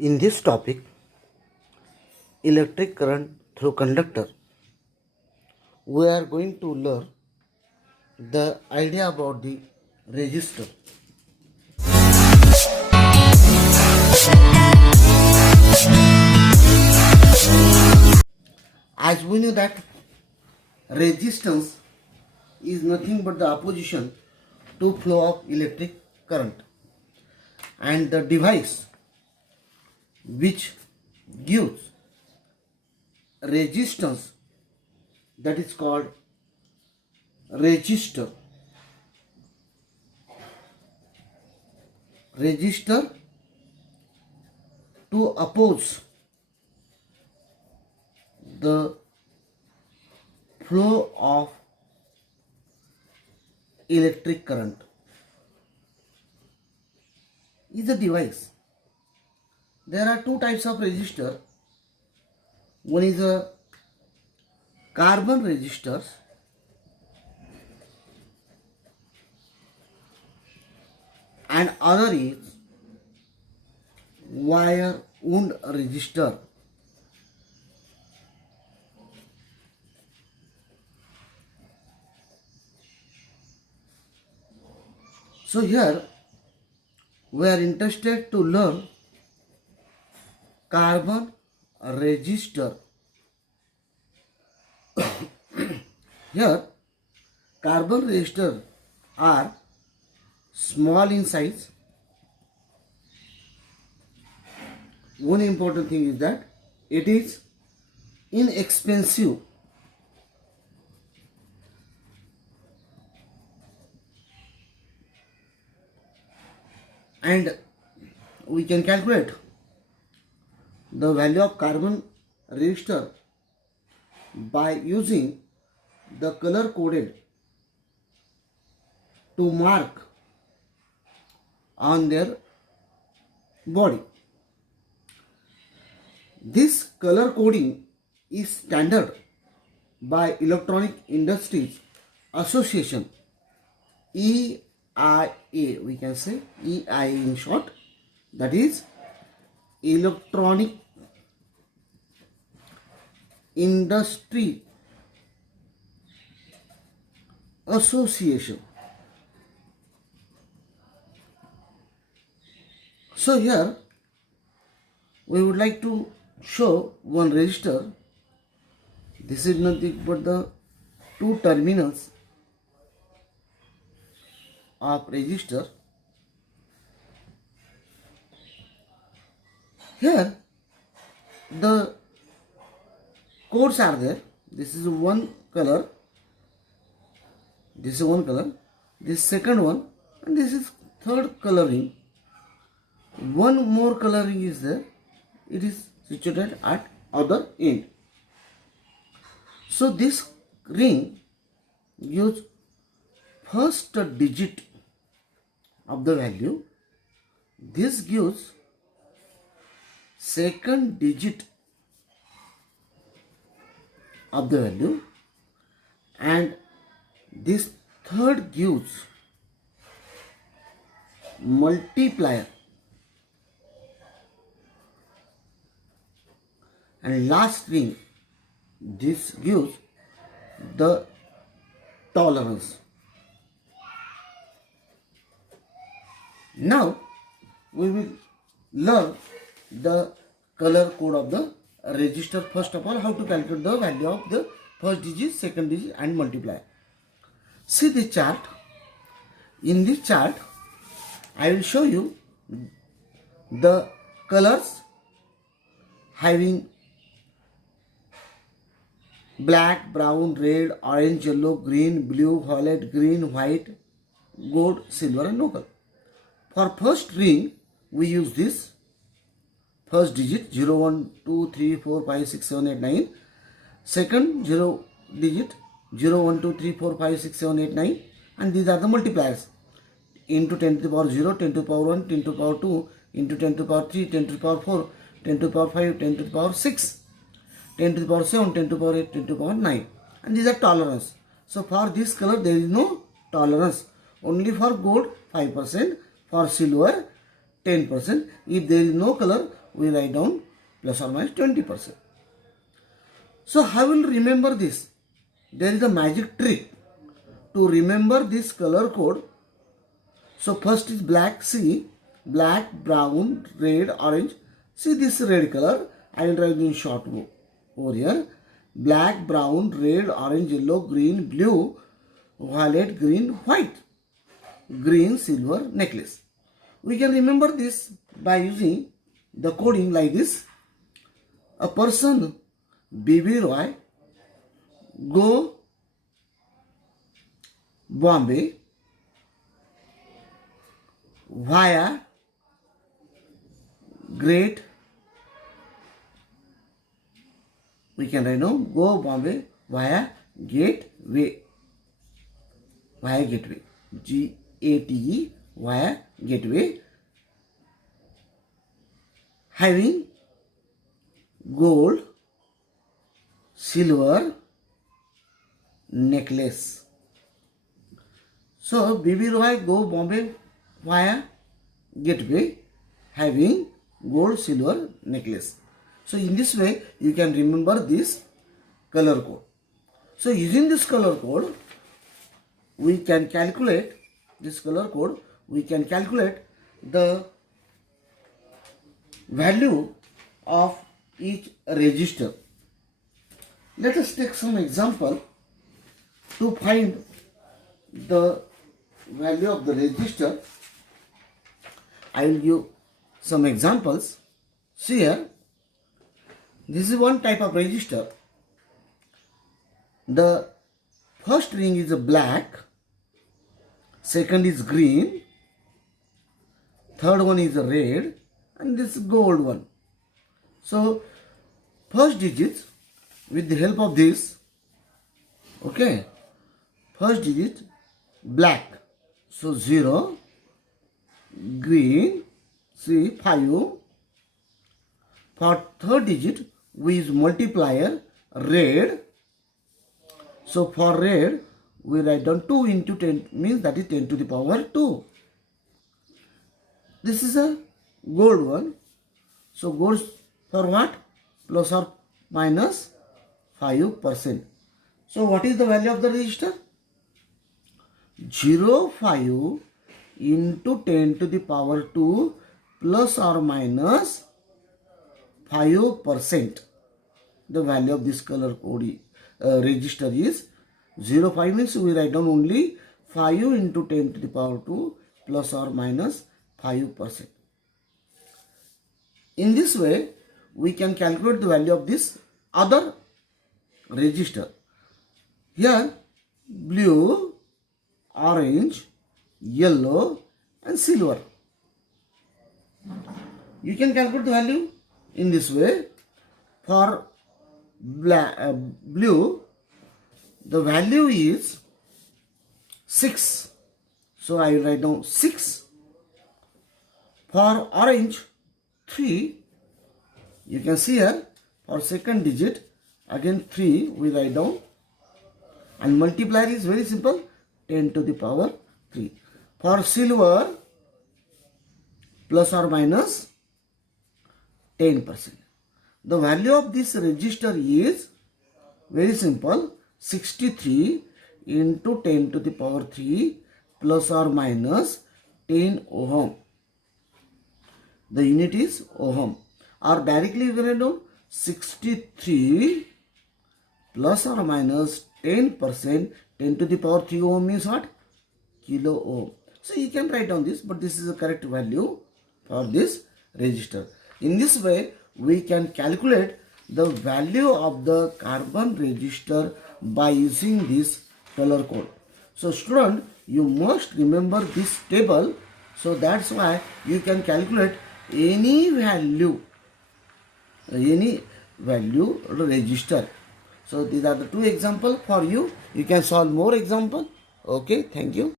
In this topic, electric current through conductor, we are going to learn the idea about the resistor. As we know that resistance is nothing but the opposition to flow of electric current, and the device which gives resistance, that is called resistor. Resistor to oppose the flow of electric current is a device. There are two types of resistor. One is a carbon resistors and other is wire wound resistor. So here we are interested to learn carbon resistor. Here carbon resistors are small in size. One important thing is that it is inexpensive and we can calculate the value of carbon resistor by using the color coded to mark on their body. This color coding is standard by Electronic Industries Association, EIA, we can say EIA in short, that is Electronic Industry Association. So here we would like to show one resistor. This is nothing but the two terminals of resistor. Here the codes are there. This is one color, this is one color, this second one, and this is third coloring. One more coloring is there, it is situated at other end. So this ring gives first digit of the value, this gives second digit of the value, and this third gives multiplier, and last ring this gives the tolerance. Now we will learn the color code of the resistor. First of all, how to calculate the value of the first digit, second digit and multiplier. See the chart. In this chart I will show you the colors having black, brown, red, orange, yellow, green, blue, violet, green, white, gold, silver and nickel. For first ring we use this first digit 0, 1, 2, 3, 4, 5, 6, 7, 8, 9. Second 0 digit 0, 1, 2, 3, 4, 5, 6, 7, 8, 9, and these are the multipliers. Into 10 to the power 0, 10 to the power 1, 10 to the power 2, into 10 to the power 3, 10 to the power 4, 10 to the power 5, 10 to the power 6, 10 to the power 7, 10 to the power 8, 10 to the power 9. And these are tolerance. So for this color there is no tolerance. Only for gold 5%, for silver 10%. If there is no color, we write down plus or minus 20%. So how will remember this? There is a magic trick to remember this color code. So first is black, see, black, brown, red, orange. See this red color, I will write in short over here. Black, brown, red, orange, yellow, green, blue, violet, green, white. Green, silver, necklace. We can remember this by using the coding like this. A person, B.B. Roy, go Bombay via Great, we can write now, go Bombay via Gateway, G-A-T-E, via Gateway, having gold, silver, necklace. So B.B. Roy go Bombay via Gateway, having gold, silver, necklace. So in this way you can remember this color code. So using this color code, we can calculate the value of each register. Let us take some example to find the value of the register. I will give some examples. See here, this is one type of register. The first ring is a black, second is green, third one is a red, and this gold one. So first digit with the help of this, okay, first digit black, so 0, green, see 5. For third digit we use multiplier red, so for red we write down 2 into 10, means that is 10 to the power 2. This is a gold one, so gold for what? Plus or minus 5%. So what is the value of the register? 0.5 into 10 to the power 2 plus or minus 5%. The value of this color code register is 0.5, means we write down only 5 into 10 to the power 2 plus or minus 5%. In this way we can calculate the value of this other register. Here blue, orange, yellow and silver. You can calculate the value in this way. For blue, the value is 6. So I will write down 6. For orange, 3. You can see here, for second digit, again 3 we write down. And multiplier is very simple, 10 to the power 3. For silver, plus or minus 10%. The value of this register is very simple, 63 into 10 to the power 3 plus or minus 10 ohm. The unit is ohm. Or directly you can write down 63 plus or minus 10%, 10 to the power 3 ohm means what? Kilo ohm. So you can write down this, but this is the correct value for this register. In this way, we can calculate the value of the carbon register by using this color code. So student, you must remember this table. So that's why you can calculate any value register. So these are the two examples for you. You can solve more example. Okay, thank you.